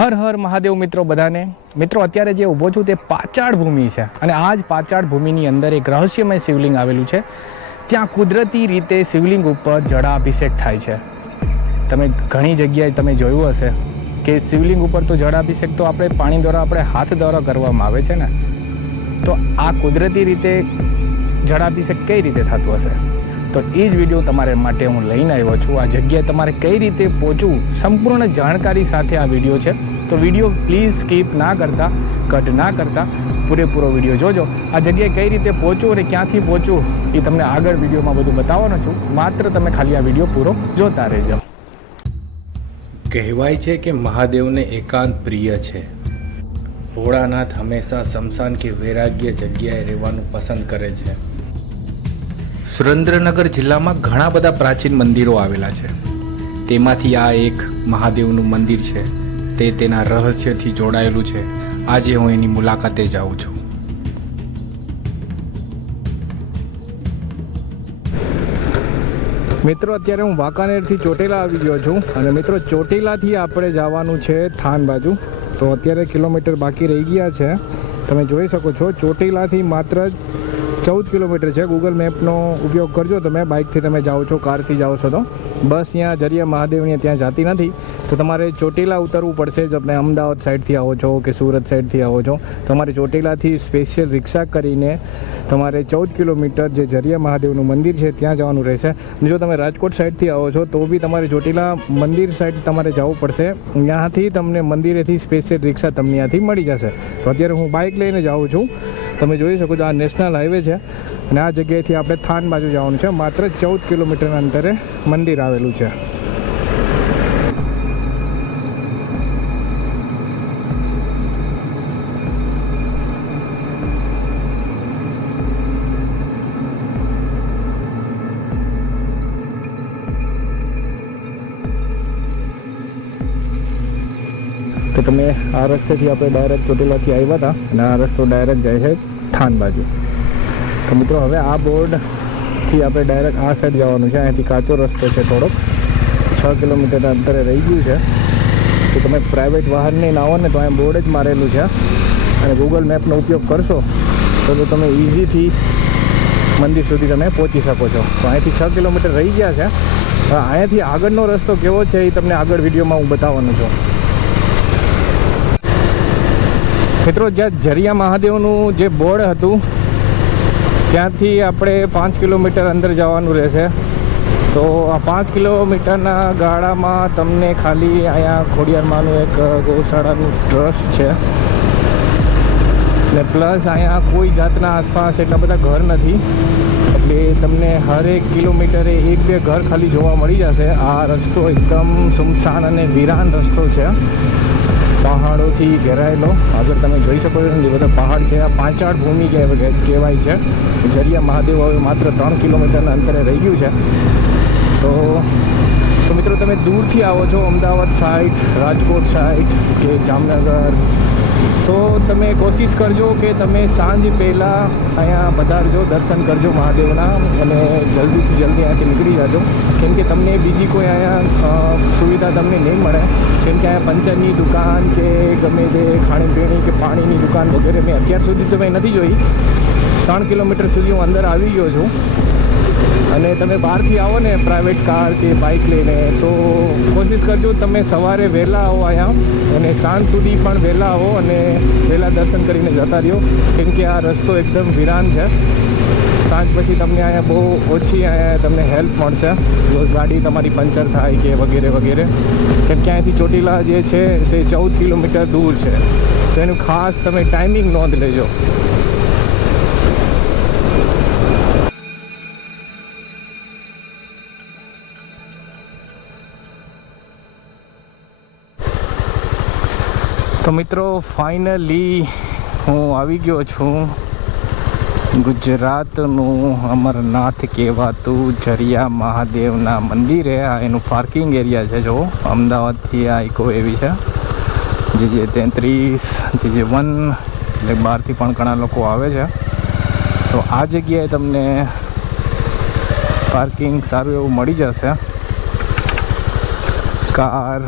હર હર મહાદેવ મિત્રો બધાને. મિત્રો, અત્યારે જે ઊભો છું તે પાચાળ ભૂમિ છે અને આ જ પાચાળ ભૂમિની અંદર એક રહસ્યમય શિવલિંગ આવેલું છે. ત્યાં કુદરતી રીતે શિવલિંગ ઉપર જળાભિષેક થાય છે. તમે ઘણી જગ્યાએ તમે જોયું હશે કે શિવલિંગ ઉપર તો જળાભિષેક તો આપણે પાણી દ્વારા આપણે હાથ દ્વારા કરવામાં આવે છે ને. તો આ કુદરતી રીતે જળાભિષેક કઈ રીતે થતું હશે? તો એ જ વીડિયો તમારે માટે હું લઈને આવ્યો છું. આ જગ્યાએ તમારે કઈ રીતે પહોંચવું સંપૂર્ણ જાણકારી સાથે આ વીડિયો છે. તો વીડિયો પ્લીઝ સ્કીપ ના કરતા કટ ના કરતા, પૂરેપૂરો વીડિયો જોજો. આ જગ્યાએ કઈ રીતે પહોંચવું અને ક્યાંથી પહોંચવું એ તમને આગળ વિડીયોમાં બધું બતાવવાનો છું. માત્ર તમે ખાલી આ વીડિયો પૂરો જોતા રહેજો. કહેવાય છે કે મહાદેવને એકાંત પ્રિય છે. ભોળાનાથ હંમેશા શમશાન કે વૈરાગ્ય જગ્યાએ રહેવાનું પસંદ કરે છે. સુરેન્દ્રનગર જિલ્લામાં ઘણા બધા પ્રાચીન મંદિરો આવેલા છે. તેમાંથી આ એક મહાદેવનું મંદિર છે. તે તેના રહસ્યથી જોડાયેલું છે. આજે હું એની મુલાકાતે જાઉં છું. મિત્રો, અત્યારે હું વાંકાનેરથી ચોટીલા આવી ગયો છું અને મિત્રો, ચોટીલાથી આપણે જવાનું છે થાન બાજુ. તો અત્યારે કિલોમીટર બાકી રહી ગયા છે. તમે જોઈ શકો છો, ચોટીલાથી માત્ર ચૌદ કિલોમીટર છે. ગૂગલ મેપનો ઉપયોગ કરજો તમે. બાઇકથી તમે જાઓ છો કારથી જાઓ છો તો. બસ ત્યાં જરિયા મહાદેવની ત્યાં જતી નથી. તો તમારે ચોટીલા ઉતરવું પડશે. તમે અમદાવાદ સાઈડથી આવો છો કે સુરત સાઈડથી આવો છો, તમારે ચોટીલાથી સ્પેશિયલ રિક્ષા કરીને તમારે ચૌદ કિલોમીટર જે જરિયા મહાદેવનું મંદિર છે, ત્યાં જવાનું રહેશે. જો તમે રાજકોટ સાઈડથી આવો છો, તો બી તમારે ચોટીલા મંદિર સાઈડ તમારે જવું પડશે. ત્યાંથી તમને મંદિરેથી સ્પેશિયલ રિક્ષા તમને ત્યાંથી મળી જશે. તો અત્યારે હું બાઇક લઈને જાઉં છું. તમે જોઈ શકો છો આ નેશનલ હાઈવે છે. અને આ જગ્યાએથી આપણે થાન બાજુ જવાનું છે. માત્ર ચૌદ કિલોમીટરના અંતરે મંદિર આવેલું છે. તમે આ રસ્તેથી આપણે ડાયરેક્ટ ચોટીલાથી આવ્યા હતા અને આ રસ્તો ડાયરેક્ટ જાય છે થાન બાજુ. તો મિત્રો હવે આ બોર્ડથી આપણે ડાયરેક્ટ આ સાઈડ જવાનું છે. અહીંયાથી કાચો રસ્તો છે થોડોક છ કિલોમીટર અંતરે રહી ગયું છે. તો તમે પ્રાઇવેટ વાહન નહીં આવો ને તો અહીંયા બોર્ડ જ મારેલું છે. અને ગૂગલ મેપનો ઉપયોગ કરશો તો તમે ઇઝીથી મંદિર સુધી તમે પહોંચી શકો છો. તો અહીંથી છ કિલોમીટર રહી ગયા છે. અહીંયાથી આગળનો રસ્તો કેવો છે એ તમને આગળ વિડીયોમાં હું બતાવવાનો છું. મિત્રો, જ્યાં જરિયા મહાદેવનું જે બોર્ડ હતું, ત્યાંથી આપણે પાંચ કિલોમીટર અંદર જવાનું રહેશે. તો આ પાંચ કિલોમીટરના ગાળામાં તમને ખાલી અહીંયા ખોડિયારમાંનું એક ગૌશાળાનું ટ્રસ્ટ છે. ને પ્લસ અહીંયા કોઈ જાતના આસપાસ એટલા બધા ઘર નથી. એટલે તમને હરેક કિલોમીટરે એક, બે ઘર ખાલી જોવા મળી જશે. આ રસ્તો એકદમ સુમસાન અને વિરાન રસ્તો છે. પહાડોથી ઘેરાયેલો. આગળ તમે જોઈ શકો છો એ બધા પહાડ છે, આ પાંચાળ ભૂમિ કહેવાય છે. જરિયા મહાદેવ હવે માત્ર ત્રણ કિલોમીટરના અંતરે રહી ગયું છે. તો તો મિત્રો તમે દૂરથી આવો છો, અમદાવાદ સાઈડ રાજકોટ સાઈડ કે જામનગર તો તમે કોશિશ કરજો કે તમે સાંજ પહેલાં અહીંયા પધારજો, દર્શન કરજો મહાદેવના અને જલ્દીથી જલ્દી અહીંયાથી નીકળી જાજો. કેમ કે તમને બીજી કોઈ અહીંયા સુવિધા તમને નહીં મળે. કેમ કે અહીંયા પંચરની દુકાન કે ગમે તે ખાણીપીણી કે પાણીની દુકાન વગેરે મેં અત્યાર સુધી તો મેં નથી જોઈ. ત્રણ કિલોમીટર સુધી હું અંદર આવી ગયો છું. અને તમે બહારથી આવો ને પ્રાઇવેટ કાર કે બાઇક લઈને, તો કોશિશ કરજો તમે સવારે વહેલા આવો અહીંયા અને સાંજ સુધી પણ વહેલા આવો અને વહેલા દર્શન કરીને જતા રહ્યો. કેમ કે આ રસ્તો એકદમ વિરાન છે. સાંજ પછી તમને અહીંયા બહુ ઓછી અહીંયા તમને હેલ્પ મળશે. જો ગાડી તમારી પંચર થાય કે વગેરે વગેરે. કેમ કે અહીંયાથી ચોટીલા જે છે તે ચૌદ કિલોમીટર દૂર છે. તો એનું ખાસ તમે ટાઈમિંગ નોંધ લેજો. તો મિત્રો ફાઇનલી હું આવી ગયો છું. ગુજરાતનું અમરનાથ કહેવાતું જરિયા મહાદેવના મંદિરે. આ એનું પાર્કિંગ એરિયા છે, જો. અમદાવાદથી આ ઇકો એવી છે. જે જે તેત્રીસ, જે જે વન, એટલે બહારથી પણ ઘણા લોકો આવે છે. તો આ જગ્યાએ તમને પાર્કિંગ સારું એવું મળી જશે. કાર,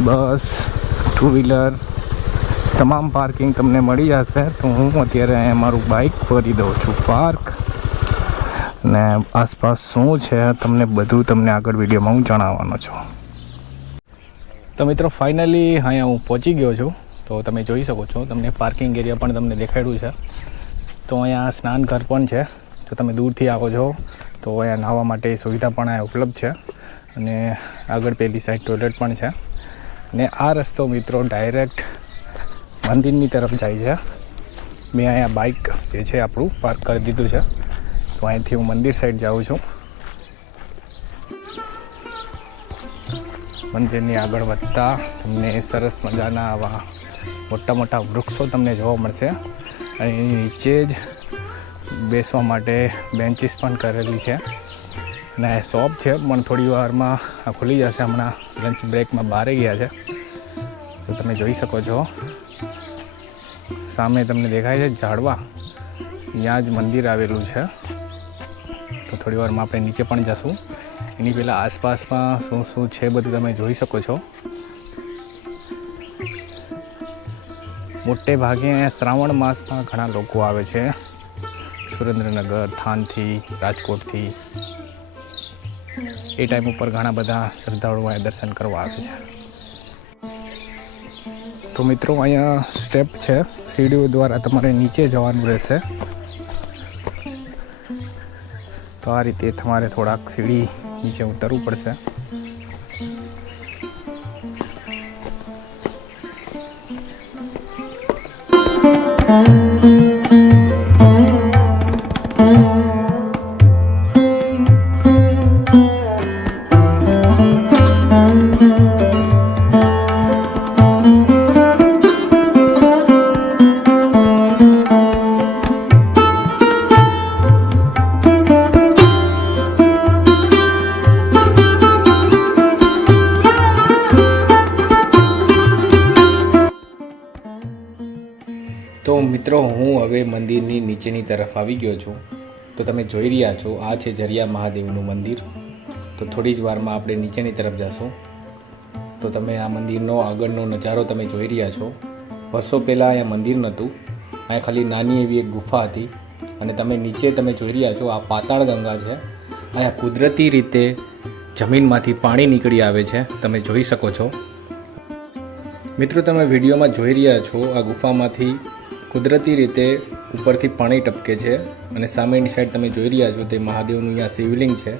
બસ ટુ વ્હીલર તમામ પાર્કિંગ તમને મળી જશે. તો હું અત્યારે અહીંયા મારું બાઇક ફરી દઉં છું. પાર્ક ને આસપાસ શું છે તમને બધું તમને આગળ વિડીયોમાં હું જણાવવાનો છું. તો મિત્રો ફાઇનલી અહીંયા હું પહોંચી ગયો છું. તો તમે જોઈ શકો છો, તમને પાર્કિંગ એરિયા પણ તમને દેખાડ્યું છે. તો અહીંયા સ્નાન ઘર પણ છે. જો તમે દૂરથી આવો છો, તો અહીંયા નાહવા માટે સુવિધા પણ અહીંયા ઉપલબ્ધ છે. અને આગળ પેલી સાઈડ ટોયલેટ પણ છે. ને આ રસ્તો મિત્રો ડાયરેક્ટ મંદિરની તરફ જાય છે. મેં અહીંયા બાઇક જે છે આપણું પાર્ક કરી દીધું છે. તો અહીંથી હું મંદિર સાઈડ જાઉં છું. મંદિરની આગળ વધતા તમને સરસ મજાના આવા મોટા મોટા વૃક્ષો તમને જોવા મળશે. એની નીચે જ બેસવા માટે બેન્ચીસ પણ કરેલી છે. અને શોપ છે, પણ થોડી વારમાં ખુલી જશે હમણાં. લંચ બ્રેકમાં બહાર ગયા છે. તો તમે જોઈ શકો છો. સામે તમને દેખાય છે ઝાડવા. ત્યાં જ મંદિર આવેલું છે. તો થોડી વારમાં આપણે નીચે પણ જશું. એની પહેલાં આસપાસમાં શું શું છે બધું તમે જોઈ શકો છો. મોટે ભાગે અહીંયા શ્રાવણ માસમાં ઘણા લોકો આવે છે. સુરેન્દ્રનગર, થાનથી, રાજકોટથી. એ ટાઈમ ઉપર ઘણા બધા શ્રદ્ધાળુઓ દર્શન કરવા આવે છે. તો મિત્રો, અહીંયા સ્ટેપ છે. સીડીઓ દ્વારા તમારે નીચે જવાનું રહેશે. તો આ રીતે તમારે થોડાક સીડી નીચે ઉતરવું પડશે. તો હું હવે મંદિરની નીચેની તરફ આવી ગયો છું. તો તમે જોઈ રહ્યા છો, આ છે જરિયા મહાદેવનું મંદિર. તો થોડી જ વારમાં આપણે નીચેની તરફ જશું. તો તમે આ મંદિરનો આગળનો નજારો તમે જોઈ રહ્યા છો. વર્ષો પહેલાં અહીંયા મંદિર નહોતું. અહીંયા ખાલી નાની એવી એક ગુફા હતી. અને તમે નીચે તમે જોઈ રહ્યા છો, આ પાતાળ ગંગા છે. અહીંયા કુદરતી રીતે જમીનમાંથી પાણી નીકળી આવે છે. તમે જોઈ શકો છો. મિત્રો, તમે વિડીયોમાં જોઈ રહ્યા છો, આ ગુફામાંથી કુદરતી રીતે ઉપરથી પાણી ટપકે છે અને સામેની સાઈડ તમે જોઈ રહ્યા છો તે મહાદેવનું અહીંયા શિવલિંગ છે.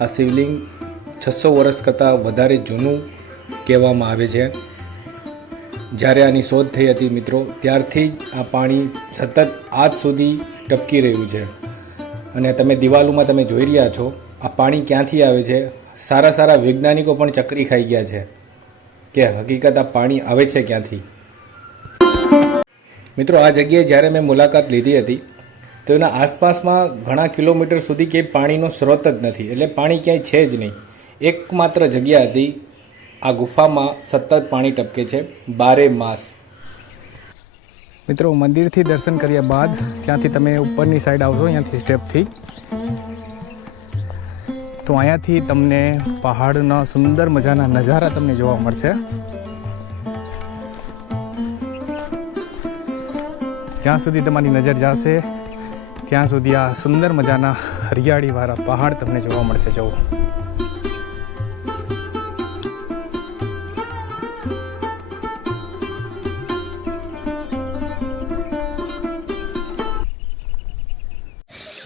આ શિવલિંગ છસો વર્ષ કરતાં વધારે જૂનું કહેવામાં આવે છે. જ્યારે આની શોધ થઈ હતી મિત્રો, ત્યારથી જ આ પાણી સતત આજ સુધી ટપકી રહ્યું છે. અને તમે દિવાલોમાં તમે જોઈ રહ્યા છો, આ પાણી ક્યાંથી આવે છે? સારા સારા વૈજ્ઞાનિકો પણ ચકરી ખાઈ ગયા છે કે હકીકત આ પાણી આવે છે ક્યાંથી? મિત્રો, આ જગ્યાએ જ્યારે મેં મુલાકાત લીધી હતી, તો એના આસપાસમાં ઘણા કિલોમીટર સુધી ક્યાંય પાણીનો સ્રોત જ નથી. એટલે પાણી ક્યાંય છે જ નહીં. એકમાત્ર જગ્યા હતી આ ગુફામાં સતત પાણી ટપકે છે, બારે માસ. મિત્રો, મંદિરથી દર્શન કર્યા બાદ ત્યાંથી તમે ઉપરની સાઈડ આવશો, અહીંયાથી સ્ટેપથી તો અહીંયાથી તમને પહાડના સુંદર મજાના નજારા તમને જોવા મળશે. જ્યાં સુધી તમારી નજર જશે, ત્યાં સુધી આ સુંદર મજાના હરિયાળીવાળા પહાડ તમને જોવા મળશે. જવું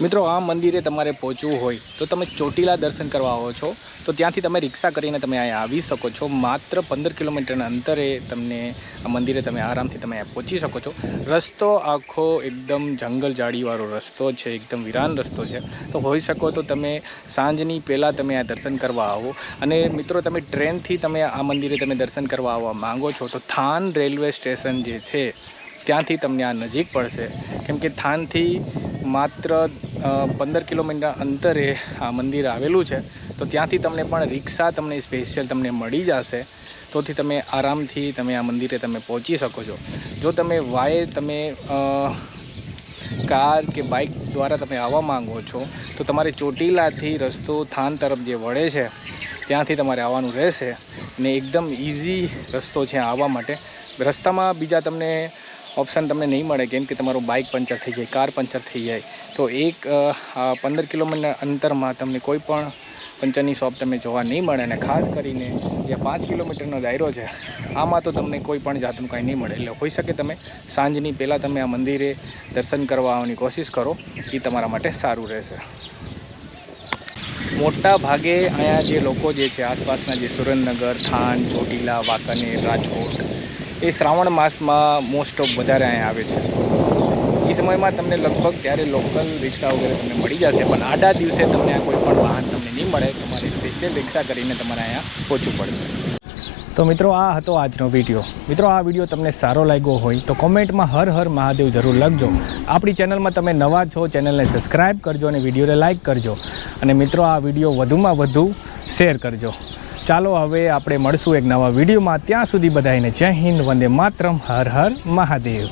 મિત્રો, આ મંદિરે તમારે પહોંચવું હોય તો તમે ચોટીલા દર્શન કરવા આવો છો. તો ત્યાંથી તમે રિક્ષા કરીને તમે અહીંયા આવી શકો છો. માત્ર પંદર કિલોમીટરના અંતરે તમને આ મંદિરે તમે આરામથી તમે અહીંયા પહોંચી શકો છો. રસ્તો આખો એકદમ જંગલ જાળીવાળો રસ્તો છે, એકદમ વિરાન રસ્તો છે. તો હોઈ શકો તો તમે સાંજની પહેલાં તમે આ દર્શન કરવા આવો. અને મિત્રો, તમે ટ્રેનથી તમે આ મંદિરે તમે દર્શન કરવા આવવા માંગો છો તો થાન રેલવે સ્ટેશન જે છે ત્યાંથી તમને આ નજીક પડશે. કેમ કે થાનથી માત્ર પંદર કિલોમીટર અંતરે આ મંદિર આવેલું છે. તો ત્યાંથી તમને પણ રિક્ષા તમને સ્પેશિયલ તમને મળી જશે. તોથી તમે આરામથી તમે આ મંદિરે તમે પહોંચી શકો છો. જો તમે વાય તમે કાર કે બાઇક દ્વારા તમે આવવા માંગો છો, તો તમારે ચોટીલાથી રસ્તો થાન તરફ જે વળે છે, ત્યાંથી તમારે આવવાનું રહેશે. ને એકદમ ઇઝી રસ્તો છે આવવા માટે. રસ્તામાં બીજા તમને ઓપ્શન તમને નહીં મળે, કેમ કે તમારું બાઇક પંચર થઈ જાય, કાર પંચર થઈ જાય. તો એક પંદર કિલોમીટર અંતરમાં તમને કોઈ પણ પંચરની શોપ તમને જોવા નહીં મળે અને ખાસ કરીને જે પાંચ કિલોમીટરનો દાયરો છે, આમાં તો તમને કોઈ પણ જાતનું કાંઈ નહીં મળે. એટલે હોઈ શકે તમે સાંજની પહેલાં તમે આ મંદિરે દર્શન કરવા આવવાની કોશિશ કરો, એ તમારા માટે સારું રહેશે. મોટા ભાગે અહીંયા જે લોકો જે છે, આસપાસના જે સુરેન્દ્રનગર, થાન, ચોટીલા, વાંકાનેર, રાજકોટ એ શ્રાવણ માસમાં મોસ્ટ ઓફ વધારે અહીંયા આવે છે. એ સમયમાં તમને લગભગ ત્યારે લોકલ રિક્ષા વગેરે તમને મળી જશે, પણ આડા દિવસે તમને આ કોઈ પણ વાહન તમને નહીં મળે, તમારે સ્પેશિયલ રિક્ષા કરીને તમારે અહીંયા પહોંચવું પડશે. તો મિત્રો, આ હતો આજનો વીડિયો મિત્રો, આ વીડિયો તમને સારો લાગ્યો હોય તો કોમેન્ટમાં હર હર મહાદેવ જરૂર લખજો. આપણી ચેનલમાં તમે નવા છો ચેનલને સબસ્ક્રાઈબ કરજો અને વિડીયોને લાઇક કરજો. અને મિત્રો, આ વીડિયો વધુમાં વધુ શેર કરજો. ચાલો હવે આપણે મળશું એક નવા વિડીયોમાં. ત્યાં સુધી બધાને જય હિન્દ, વંદે માતરમ, હર હર મહાદેવ.